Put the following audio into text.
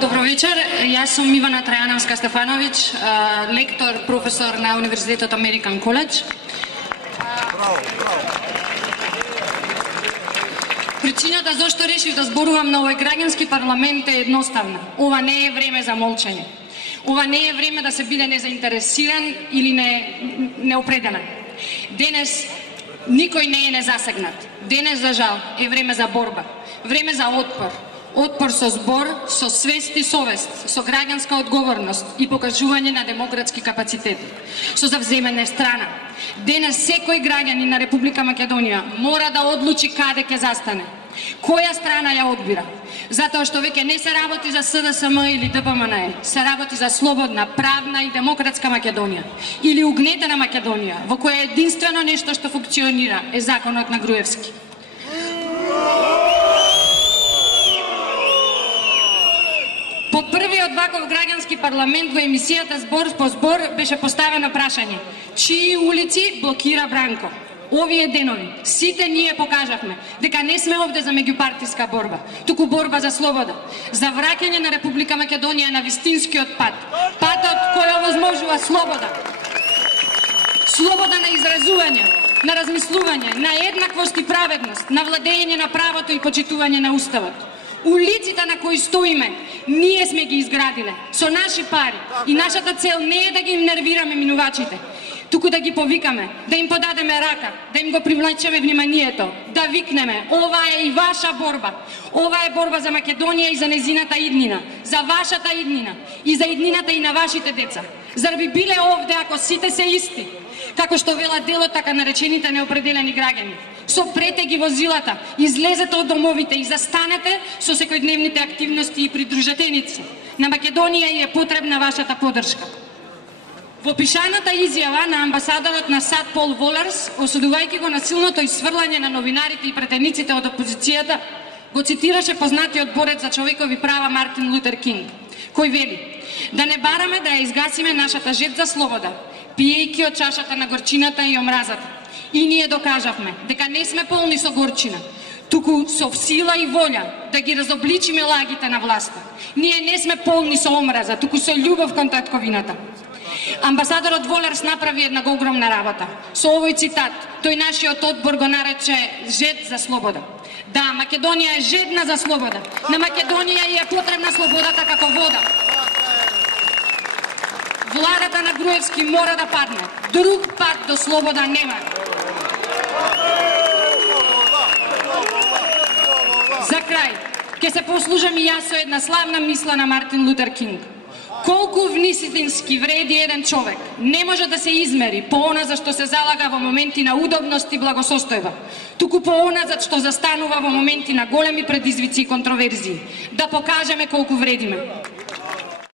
Добро вечер, јас сум Ивана Трајановска-Стефановиќ, лектор, професор на Универзитетот Американ Коледж. Причината зашто решив да зборувам на овој граѓански парламент е едноставна. Ова не е време за молчење. Ова не е време да се биде незаинтересиран или неопределен. Денес никој не е незасегнат. Денес, за жал, е време за борба. Време за отпор. Отпор со збор, со свест и совест, со граѓанска одговорност и покажување на демократски капацитет, со завземање страна. Денес секој граѓанин на Република Македонија мора да одлучи каде ќе застане. Која страна ја одбира? Затоа што веќе не се работи за СДСМ или ДПМНЕ, се работи за слободна, правна и демократска Македонија. Или угнетена Македонија, во која единствено нешто што функционира е законот на Груевски. По првиот ваков граѓански парламент во емисијата Збор по збор беше поставено прашање: чии улици блокира Бранко? Овие денови сите ние покажавме дека не сме овде за меѓупартиска борба, туку борба за слобода, за враќање на Република Македонија на вистинскиот пат, патот кој овозможува слобода. Слобода на изразување, на размислување, на еднаквост и праведност, на владење на правото и почитување на уставот. Улиците на кои стоиме, ние сме ги изградиле со наши пари и нашата цел не е да ги нервираме минувачите, туку да ги повикаме, да им подадеме рака, да им го привлечеме вниманието, да викнеме: ова е и ваша борба. Ова е борба за Македонија и за незината иднина, за вашата иднина и за иднината и на вашите деца. Зар би биле овде ако сите се исти, како што велат делот така наречените неопределени граѓани? Со претеги возилата, излезете од домовите и застанете со секојдневните активности и придружетеници. На Македонија е потребна вашата поддршка. Во пишаната изјава на амбасадорот на САД Пол Волерс, осудувајќи го насилното исфрлање на новинарите и претениците од опозицијата, го цитираше познатиот борец за човекови права Мартин Лутер Кинг, кој вели: да не бараме да ја изгасиме нашата жет за слобода, пиејќи од чашата на горчината и омразата. И ние докажавме дека не сме полни со горчина, туку со сила и волја да ги разобличиме лагите на власта. Ние не сме полни со омраза, туку со љубов кон татковината. Амбасадорот Волерс направи една огромна работа. Со овој цитат, тој нашиот одбор го нарече жет за слобода. Да, Македонија е жедна за слобода. На Македонија е потребна слободата како вода. Владата на Груевски мора да падне. Друг пат до слобода нема. За крај, ќе се послужам и јас со една славна мисла на Мартин Лутер Кинг. Колку вниситински вреди еден човек не може да се измери по она за што се залага во моменти на удобност и благосостојба, туку по она за што застанува во моменти на големи предизвици и контроверзии. Да покажеме колку вредиме.